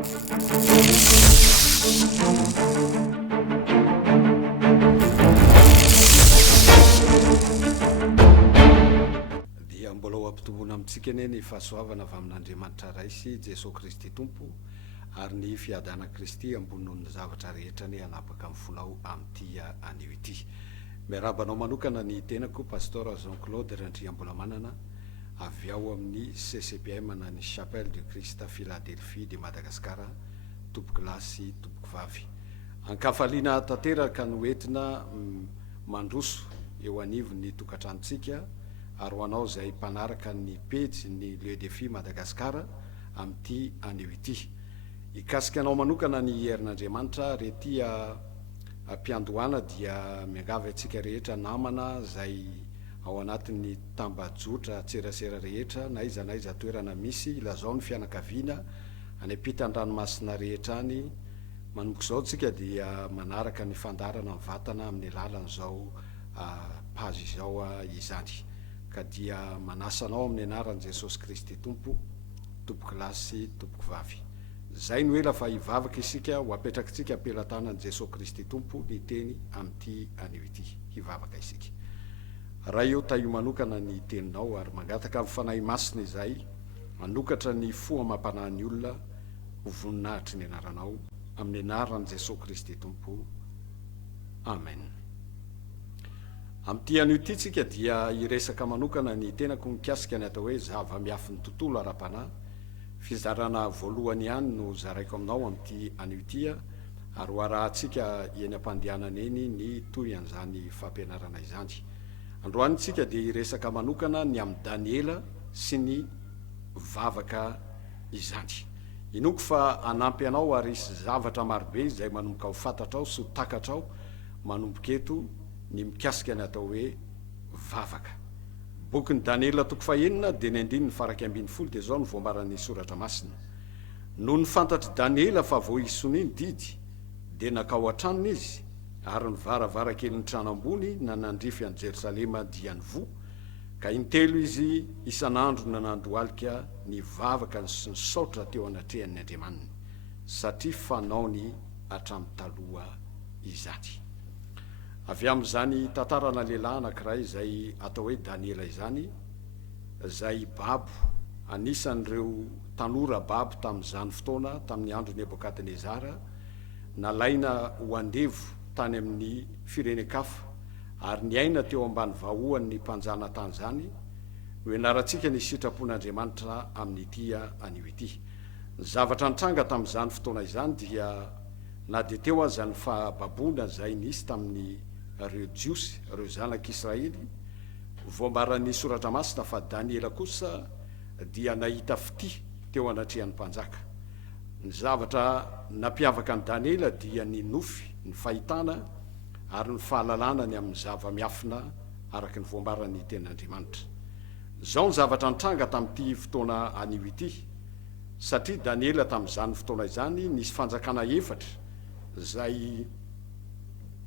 Dia mbola ho ampitombona amintsika ane ny fahasoavana avy amin'Andriamanitra raisy Jesosy Kristy Tompo ary ny fiadana Kristy ambony noho ny zavatra rehetra ny anapaka amin'ny fonao amin'ity anio ity. Miarabanao manokana ny tenako Pasteur Claude RANDRIAMBOLAMANANA avy ao amin'ny CCPM na ny Chapelle du Christ Philadelphie de Madagascar, tompoko lahy sy tompoko vavy. Ankafaliana tanteraka no entina mandroso eo anivon'ny tokantranontsika ary ho anao izay mpanaraka ny pejy ny Ledefi.mg Madagascar amin'ity anio ity. Ikasika anao manokana ny herin'Andriamanitra rety ampiandohana dia miangavy antsika rehetra namana zay ao anatin'ny tambajotra tserasera rehetra na iza toerana misy ilazao ny fianakaviana any ampitan-dranomasina rehetra any. Manomboka izao tsika dia manaraka ny fandaharana ny vatana amin'ny alalan'izao page izao izany. Ka dia manasanao amin'ny anaran'i Jesosy Kristy Tompo, tompoko lahy sy tompoko vavy. Zay no ela fa hivavaka isika ho apetrakitsika ampelantanan'i Jesosy Kristy Tompo ny teny amin'ity anio ity. Hivavaka isika. Raha eo taio manokana ny teninao ary mangataka amin'ny fanahy masina izay manokatra ny fo amam-panahy ny olona ho voninahitry ny anaranao amin'ny anaran'i Jesosy Kristy Tompo. Amen. Amin'ity anio ity tsika dia hiresaka manokana ny tenako mikasika ny atao hoe zava-miafin'ny tontolo ARA-PANAHY. Fizarana voalohany ihany no zaraiko aminao amin'ity anio ity ary ho arahantsika eny ampandehanana eny ny toy an'izany fampianarana izany. Androany tsika dia hiresaka manokana ny amin'ny Daniela sy ny vavaka izany. Inoko fa anampy anao ary isy zavatra marobe izay manomboka ho fantatrao sy ho takatrao manomboka eto ny mikasika ny atao hoe vavaka. Bokin'ny Daniela toko fahenina dia ny 9:1 dia zao ny voambaran'ny soratra masina. Noho ny fantatry Daniela fa voaisoniny didy dia nakao an-tranony izy ary ny varavarankelin'ny trano ambony na nandrify an'i Jerosalema dia ny vo ka intelo izy isan'andro nanandohalika ny vavaka sy ny saotra teo anatrehan'ny Andriamaniny satria fanaony hatramin'ny taloha izany. Avy amin'izany tantarana lehilahy anankiray izay atao hoe Daniela izany, izay babo anisan'ireo tanora babo tamin'izany fotoana tamin'ny andro Nebokadnezara nalaina ho andevo tany amin'ny firenen-kafa ary niaina teo ambany vahoan'ny mpanjana tany zany ho ianarantsika ny sitrapon'Andriamanitra amin'ity anio ity. Ny zavatra nitranga tamin'izany fotoana izany dia na dia teo aza ny fahababoana izay nisy tamin'ny reo jiosy, reo zanak'Israely, voambaran'ny soratra masina fa Daniela kosa dia nahita fity teo anatrehan'ny mpanjaka. Ny zavatra nampiavaka ny Daniela dia ny nofy, ny fahitana ary ny fahalalana ny amin'ny zava-miafina araka ny voambaran'ny tenin'Andriamanitra. Zao ny zavatra nitranga tamin'ity fotoana anio ity satria Daniela tamin'izany fotoana izany nisy fanjakana efatra izay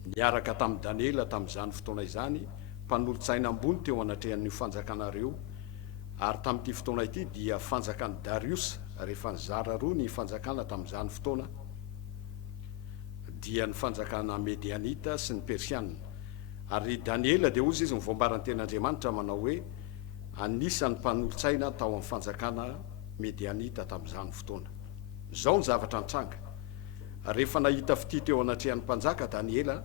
niaraka tamin'ny Daniela tamin'izany fotoana izany, mpanolontsaina ambony teo anatrehan'ny fanjakanareo ary tamin'ity fotoana ity dia fanjakan'i Darius rehefa nizara roa ny fanjakana tamin'izany fotoana dia ny fanjakana Medianita sy ny Persianina. Ary Daniela dia ozy izy nivoambaran'ny ten'Andriamanitra manao hoe anisan'ny mpanolontsaina tao amin'ny fanjakana Medianita tamin'izany fotoana. Zao ny zavatra nitranga. Rehefa nahita fity teo anatrehan'ny mpanjaka Daniela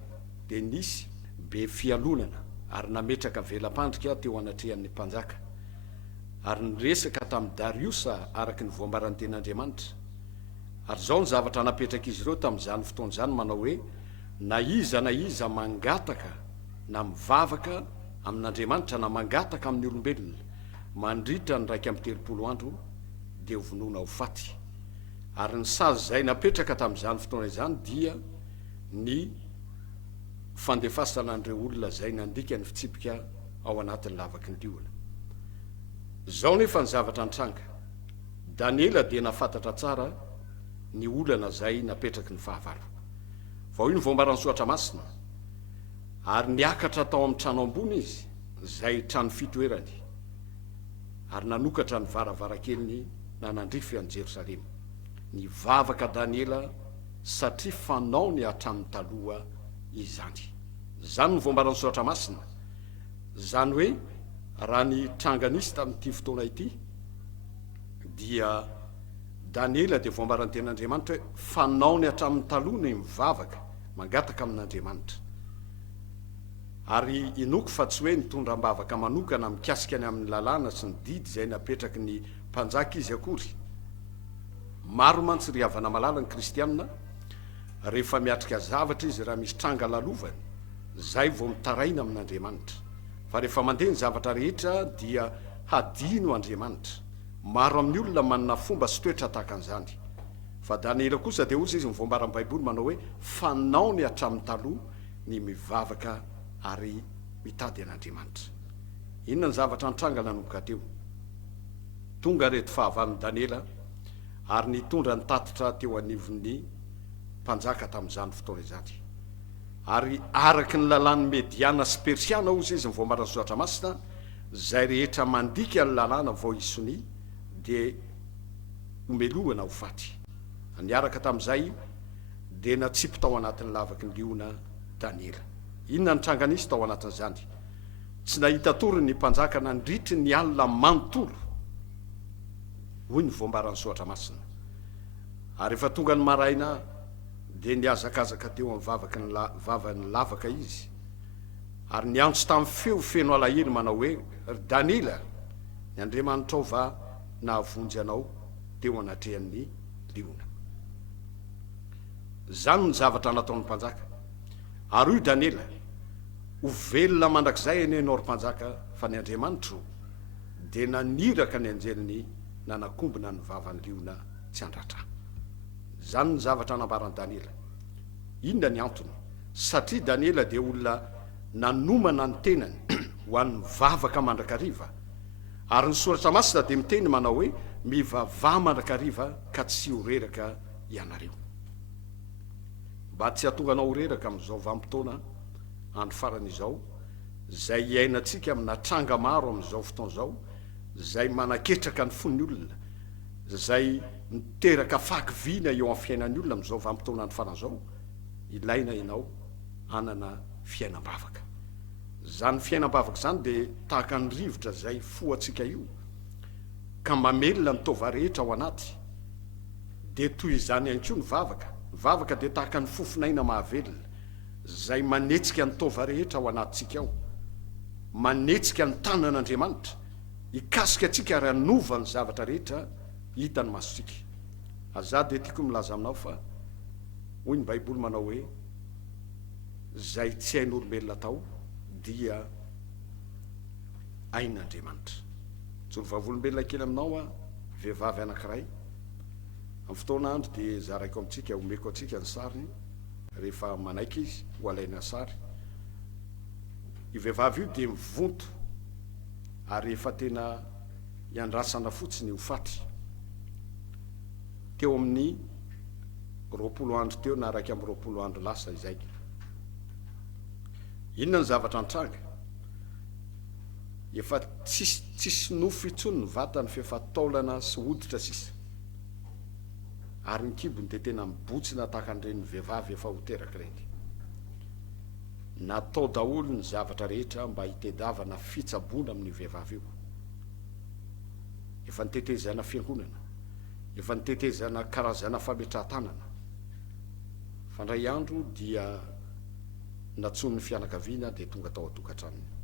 dia nisy be fialonana ary nametraka velam-pandrika teo anatrehan'ny mpanjaka ary niresaka tamin'ny Darius araka ny voambaran'ny ten'Andriamanitra. Ary zao ny zavatra napetraka izy ireo tamin'izany fotoana izany manao hoe na iza mangataka na mivavaka amin'Andriamanitra na mangataka amin'ny olombelona mandritra ny 1 andro dia ho vonoina ho faty. Ary ny sazy izay napetraka tamin'izany fotoana izany dia ny fandefasana an'ireo olona izay nandika ny fitsipika ao anatin'ny lavaky ny liona. Zao nefa ny zavatra nitranga. Daniela dia nafantatra tsara ny olana izay napetraky ny fahavalo. Vao io ny voambaran'ny soratra masina ary niakatra tao amin'ny trano ambony izy izay trano fitoerany ary nanokatra ny varavarankeliny na nandrify an'i Jerosalema. ny vavaka Daniela satria fanao ny hatramin'ny taloha izany. Zany ny voambaran'ny soratra masina. Zany hoe raha ny tranganisy tamin'ity fotoana ity dia Daniela dia voambaran'ny ten'Andriamanitra hoe fanao ny hatramin'ny taloha ny mivavaka mangataka amin'Andriamanitra. Ary inoko fa tsy hoe nitondram-bavaka manokana mikasika ny amin'ny lalàna sy ny didy izay napetraky ny mpanjaka izy akory. Maro mantsy ry havana malala ny kristianina rehefa miatrika zavatra izy raha misy tranga lalovany, zay vao mitaraina amin'Andriamanitra. Fa rehefa mandeha ny zavatra rehetra dia hadino Andriamanitra. Maro amin'ny olona manana fomba sy toetra tahaka an'izany. Fa Daniela kosa dia ozy izy mivoambaran'ny Baiboly manao hoe fanao ny hatramin'ny taloha ny mivavaka ary mitady an'Andriamanitra. Inona ny zavatra nitranga nanomboka teo? Tonga reto fahavalon'i Daniela ary nitondra ny tatitra teo anivon'ny mpanjaka tamin'izany fotoana izany. Ary araky ny lalàn'ny Mediana sy Persiana ozy izy mivoambaran'ny soratra masina, zay rehetra mandika ny lalàna vao isony dia omelohana ho faty. Niaraka tamin'izay dia natsipy tao anatin'ny lavaky ny liona Daniela. Inona ny tranganisy tao anatin'izany? Tsy nahita tory ny mpanjaka nandritry ny alina manontolo, hoy ny voambaran'ny soratra masina. Ary rehefa tonga ny maraina dia niazakazaka teo amin'ny vavany lavaka izy, ary niantso tamin'ny feo feno alahelo manao hoe Daniela, ny Andriamanitra ao va nahavonjy anao teo anatrehan'ny liona. Zany ny zavatra nataon'ny mpanjaka. Ary io Daniela, ho velona mandrakizay enenao ry mpanjaka, fa ny Andriamanitra dia naniraka ny anjeliny nanakombona ny vavan'ny liona tsy andratra. Zany ny zavatra nambaran'i Daniela. Inona ny antony? Satria Daniela dia olona nanomana ny tenany ho an'ny vavaka mandrakariva. Ary ny soratra masina dia miteny manao hoe mivavaha mandrakariva ka tsy ho reraka ianareo. Mba tsy hahatonga anao ho reraka amin'izao vanim-potoana andro farany izao, zay iainantsika amina tranga maro amin'izao fotoana izao, zay manaketraka ny fon'ny olona, zay miteraka fakiviana eo amin'ny fiainan'ny olona amin'izao vanim-potoana andro farany izao, ilaina ianao hanana fiainam-bavaka. Zany fiainam-bavaka zany dia tahaka ny rivotra zay foantsika io, ka mamelona ny tova rehetra ao anaty. Dia toy izany ihany koa ny vavaka. Vavaka dia tahaka ny fofinaina mahavelona, zay manetsika ny tova rehetra ao anatintsika ao, manetsika ny tanan'Andriamanitra, hikasika antsika ary hanova ny zavatra rehetra hita ny masontsika. Azady dia tiako milaza aminao fa hoy ny Baiboly manao hoe zay tsy hain'olombelona tao dia hain'Andriamanitra. Jorovavolombelona kely aminao vehivavy anankiray amin'ny fotoana andro dia zaraiko amintsika, omeko antsika ny sariny rehefa manaiky izy ho alaina sary. Io vehivavy io dia mivonto ary efa tena hiandrasana fotsiny ho faty. Teo amin'ny 20 andro teo na araka amin'ny 20 andro lasa izay. Inona ny zavatra nitranga? Efa tsisy nofo intsony ny vatany fefa taolana sy hoditra sisa. Ary ny kibony dia tena mibotsina tahaka an'ireny vehivavy efa ho teraka ireny. Natao daholo ny zavatra rehetra mba hitedavana fitsaboana amin'ny vehivavy io. Efa nitetezana fiangonana, efa nitetezana karazana fametrahan-tanana. Fandray andro dia natson'ny fianakaviana dia tonga tao an-tokantranony.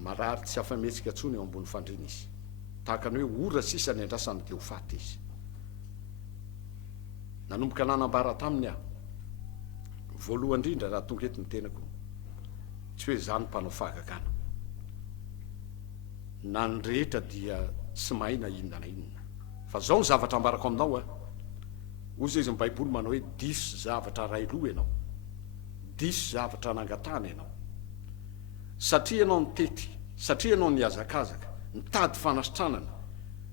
Marary tsy afa-metsika ntsony eo ambony fandriana izy, tahaka ny hoe ora sisa ny andrasana dia ho faty izy. Nanomboka nanambara taminy aho, voalohany indrindra raha tonga eto ny tenako, tsy hoe zany mpanao fahagagana. Na ny rehetra dia tsy mahina inona na inona. Fa zao ny zavatra ambarako aminao ozy izy ny Baiboly manao hoe diso zavatra railoha ianao, diso zavatra nangatana ianao. Satria ianao nitety, satria ianao niazakazaka, nitady fanasitranana,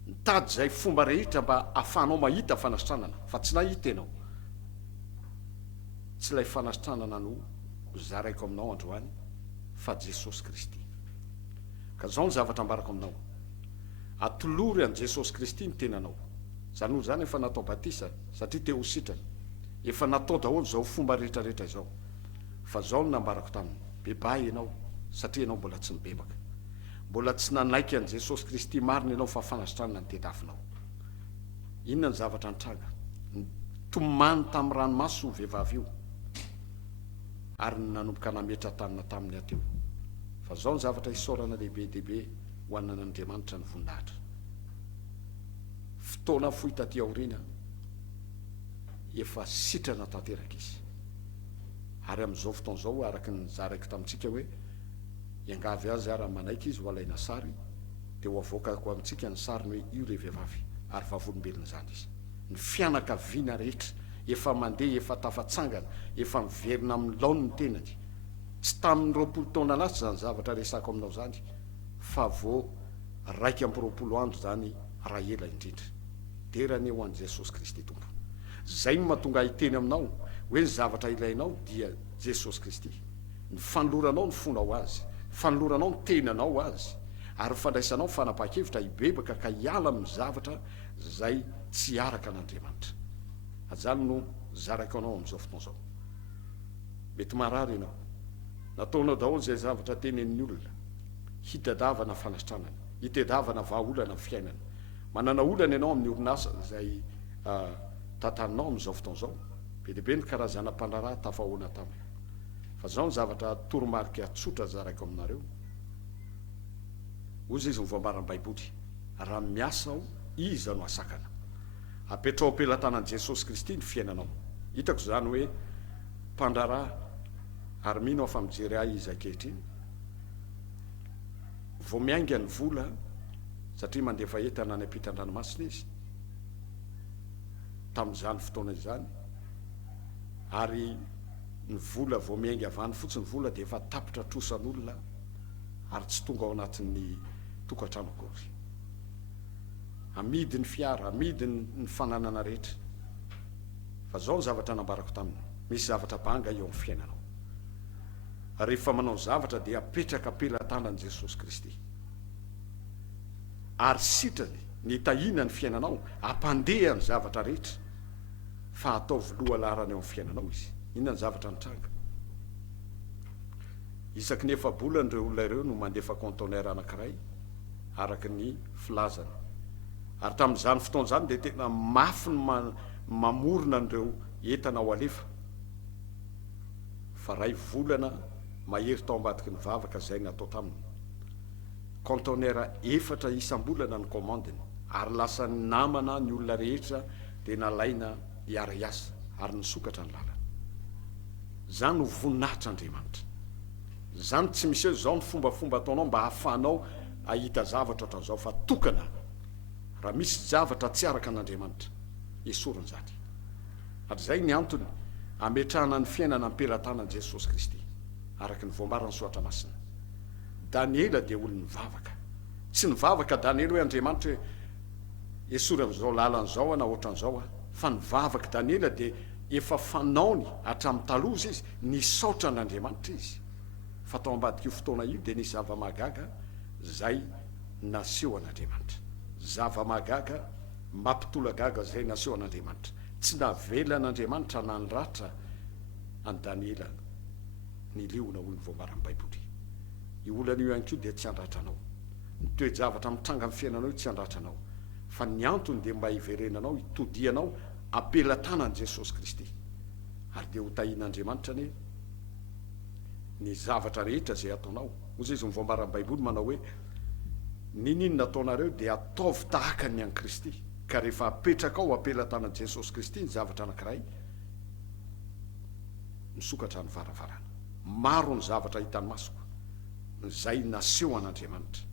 nitady zay fomba rehetra mba ahafahanao mahita fanasitranana, fa tsy nahita ianao. Tsy ilay fanasitranana no zaraiko aminao androany, fa Jesosy Kristy. Ka zao ny zavatra ambarako aminao, atolory an' Jesosy Kristy ny tenanao, zany ho zany efa natao batisa satria te ho sitrana efa natao daholo zao fomba rehetrarehetra izao fa zao no nambarako taminy bebay ianao satria ianao mbola tsy mibebaka mbola tsy nanaiky an' Jesosy Kristy marina ianao fa fanasitrana ny tedafinao inona ny zavatra nitranga tomany tamin'ny ranomaso vehivavy io ary nanomboka nametra tanina taminy ateo fa zao ny zavatra isaorana lehibe ho anan'Andriamanitra ny voninahitra fotoana fohy taty aoriana efa sitrana tanteraka izy ary amin'izao fotoana zao araka ny zaraiko tamintsika hoe iangavy azy ara manaiky izy ho alaina sary dia ho avoakako amintsika ny sariny hoe io le vehivavy ary vavolombelona zany izy ny fianakaviana rehetra efa mandeha efa tafatsangana efa miverina amin'ny laony ny tenany tsy tamin'ny 20 taona lasy zany zavatra resako aminao zany fa vo 120 andro zany raha ela indrindra derany eo an' Jesosy Kristy tompo zay no mahatonga hiteny aminao hoe ny zavatra ilainao dia Jesosy Kristy ny fanoloranao ny fonao azy fanoloranao ny tenanao azy ary fandraisanao fanapaha-kevitra hibebaka ka hiala amin'ny zavatra zay tsy araka an'Andriamanitra azany no zaraka anao amin'izao fotoana zao mety marary ianao nataonao daholo zay zavatra tenenin'ny olona hitadavana fanasitranana hitedavana vahaolana fiainana manana olana ianao amin'ny orinasa zay tantaninao amin'izao fotoana zao be deaibe ny karazana mpanarah tafahoana taminy fa zao ny zavatra toromarika tsotra zaraka aminareo ozy izy mivambaran'ny baiboly raha miasa ao iza no asakana apetrao ampelantanan'i Jesosy Kristy ny fiainanao hitako zany hoe mpandarah ary mino afa mijery ahy izy ankehitriny vo miainga ny vola satria mandefa entana any ampita-dranomasina izy tamin'izany fotoana izany ary ny vola vo miainga avany fotsiny vola dia efa tapitra trosan'olona ary tsy tonga ao anatin'ny tokantrano akory amidy ny fiara amidy ny fananana rehetra fa zao ny zavatra nambarako taminy misy zavatra banga eo amin'ny fiainanao rehefa manao zavatra dia apetraka apelantanan'i Jesosy Kristy ary sitrany ny tahina ny fiainanao ampandeha ny zavatra rehetra fa ataovy lohalarana eo amin'ny fiainanao izy inona ny zavatra nitranga isaky ny efa-bolany ireo olona ireo no mandefa conteneur anankiray araky ny filazany ary tamin'izany fotoana zany dia tena mafy ny mamorona an'ireo entana ao alefa fa ray volana mahery tao ambadiky ny vavaka zay natao taminy conteneur efatra isam-bolana ny commandiny ary lasa ny namana ny olona rehetra dia nalaina hiara-iasa ary nisokatra ny lalana zany ho voninahitr'Andriamanitra zany tsy misy hoe zao ny fombafomba ataonao mba hahafahanao ahita zavatra ohatran'izao fa tokana raha misy zavatra tsy araka an'Andriamanitra esorony zany ary zay ny antony ametrahana ny fiainana ampelantanan'i Jesosy Kristy araky ny voambarany soatra masina Daniela dia olo nivavaka tsy nivavaka Daniela hoe Andriamanitra hoe esory amin'izao lalan'izao na ohatran'izao fa nivavaka Daniela dia efa fanaony hatramin'ny taloza izy nisaotra an'Andriamanitra izy fa tao ambadika io fotoana io dia nisy zava-mahagaga zay naseho an'Andriamanitra zava-mahagaga mampitolagaga zay naseho an'Andriamanitra tsy navela an'Andriamanitra nanratra an Daniela ny liona olo ny voambaran'ny baiboly io olana io ihany koa dia tsy andratranao ny toe-javatra mitranga amin'ny fiainanao io tsy andratranao fa ny antony dia mba hiverenanao hitodianao apelantanan'i Jesosy Kristy ary dia ho tahin'Andriamanitra ny zavatra rehetra zay ataonao ozy izy mivoambaran'ny baiboly manao hoe ninino nataonareo dia ataovy tahaka ny an'i Kristy ka rehefa apetraka ao apelantanan'i Jesosy Kristy ny zavatra anankiray misokatra ny varavarana maro ny zavatra hitany masoko zay naseho an'Andriamanitra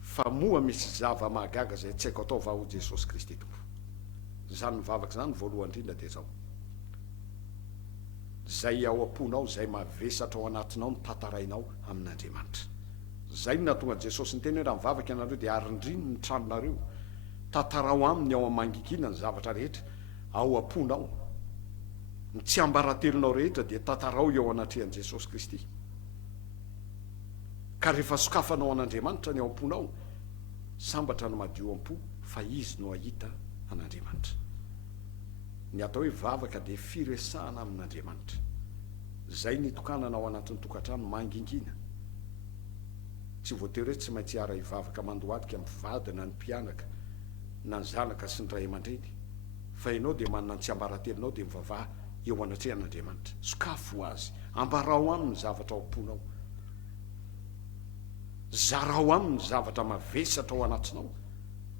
fa moa misy zava-mahagaga zay tsy haiko atao va ho Jesosy Kristy tompo zany mivavaka zany voalohany indrindra dia zao zay ao am-ponao zay mavesatra ao anatinao ny tantarainao amin'Andriamanitra zay no natonga Jesosy ny teny hoe raha mivavaka ianareo dia arindriny ny tranonareo tantarao aminy ao amangikina ny zavatra rehetra ao am-ponao ny tsy ambaratelonao rehetra dia tantarao eo anatrehan'i Jesosy Kristy ka rehefa sokafanao an'Andriamanitra ny ao am-ponao sambatra ny madio am-po fa izy no ahita an'Andriamanitra. Ny atao hoe vavaka dia firesahana amin'Andriamanitra. Zay nitokanana ao anatin'ny tokantrano mangingina. Tsy voatery hoe tsy maintsy ara hivavaka mandohalika amin'ny vady na ny mpianaka na ny zanaka sy ny ray aman-dreny, fa ianao dia manana ny tsy ambaratelonao dia mivavaha eo anatrehan'Andriamanitra. Sokafo azy, ambarao aminy zavatra ao am-ponao, zarao aminy zavatra mavesatra ao anatinao.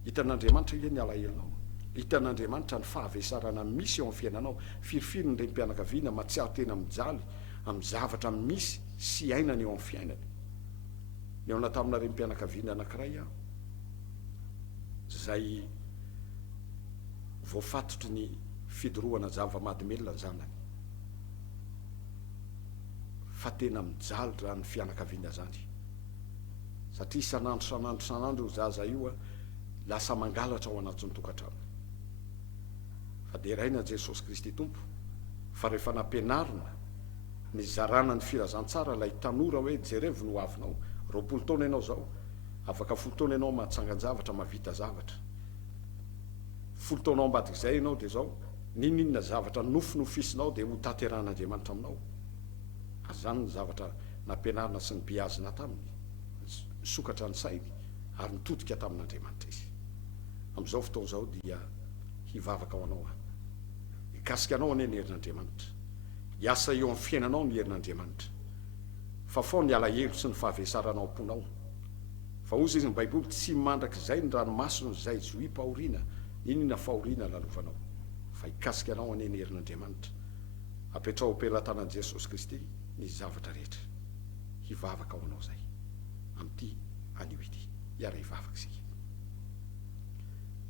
Hitan'Andriamanitra hoe ny alahelonao, hitan'Andriamanitra ny fahavesarana misy eo amin'ny fiainanao. Firifiry ny renim-pianakaviana matsiaro tena mijaly amin'ny zavatra misy sy ainany eo amin'ny fiainany. Ny ao tamina renim-pianakaviana anankiray aho, zay voafatotry ny fidorohana zava-mahadomelona ny zanany, fa tena mijaly raha ny fianakaviana zany, satria sanandro zaza io lasa mangalatra ao anatin'ny tokantrano. Fa dia raina Jesosy Kristy Tompo, fa rehefa nampianarina ny zarana ny firazantsara ilay tanora hoe jerevy no avinao, 20 taona ianao zao, afaka 10 taona ianao matsangan-javatra mavita zavatra, 10 taonao ambadik'izay ianao dia zao ninona zavatra nofinofisonao dia ho tanteran'Andriamanitra aminao. Azany ny zavatra nampianarina sy ny biazina taminy, nisokatra ny sainy ary nitodika tamin'Andriamanitra izy. Amin'izao fotoana izao dia hivavaka ao anao, hikasika anao anie ny herin'Andriamanitra, hiasa eo amin'ny fiainanao ny herin'Andriamanitra, fa fao ny alahelo sy ny fahavesaranao am-ponao. Fa ozy izy ny Baiboly, tsy mandrak'izay ny ranomasina izay johy pahoriana, inona fahoriana lalovanao, fa hikasika anao anie ny herin'Andriamanitra, apetrao am-pelantanan'i Jesosy Kristy ny zavatra rehetra. Hivavaka ao anao zay amin'ity anio ity, hiara hivavaka isika.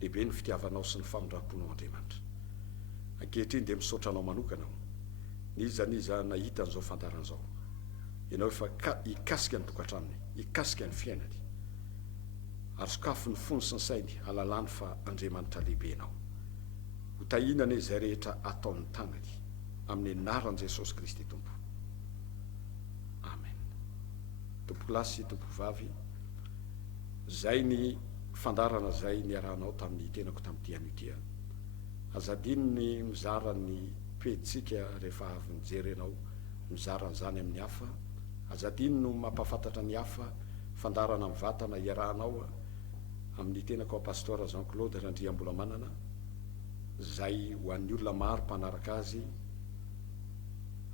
Lehibe ny fitiavanao sy ny famindram-ponao Andriamanitra. Ankehitriny dia misaotra anao manokana aho, niza nahita an'izao fandaran'izao, ianao efa hikasika ny tokantranony, hikasika ny fiainany, ary sokafo ny fony sy ny sainy halalany fa Andriamanitra lehibe ianao. Ho tahinana izay rehetra ataon'ny tanany amin'ny anaran'i Jesosy Kristy Tompo. Amen. Tompo lahy sy tompo vavy, zay ny fandarana zay niarahanao tamin'ny tenako tamin'ity anio ity. Azadino ny mizara ny peditsika rehefa avy mijery ianao mizara n'izany amin'ny hafa. Azadino no mampafantatra ny hafa fandarana amin'ny vatana iarahanao amin'ny tenako Pasteur Claude RANDRIAMBOLAMANANA, zay ho an'ny olona maro mpanaraka azy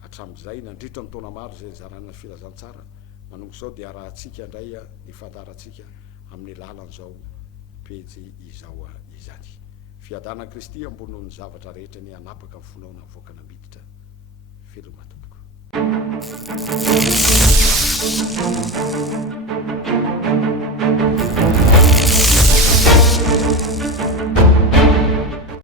hatramin'izay nandritra ny taona maro zay zarana filazantsara. Manongo izao dia arahantsika indray ny fandarantsika amin'ny lalan'izao pejy izao izany. Fiadanan'i Kristy ambony ny zavatra rehetra ny anapaka ny fonao na voaka na miditra. Veloma tompoko.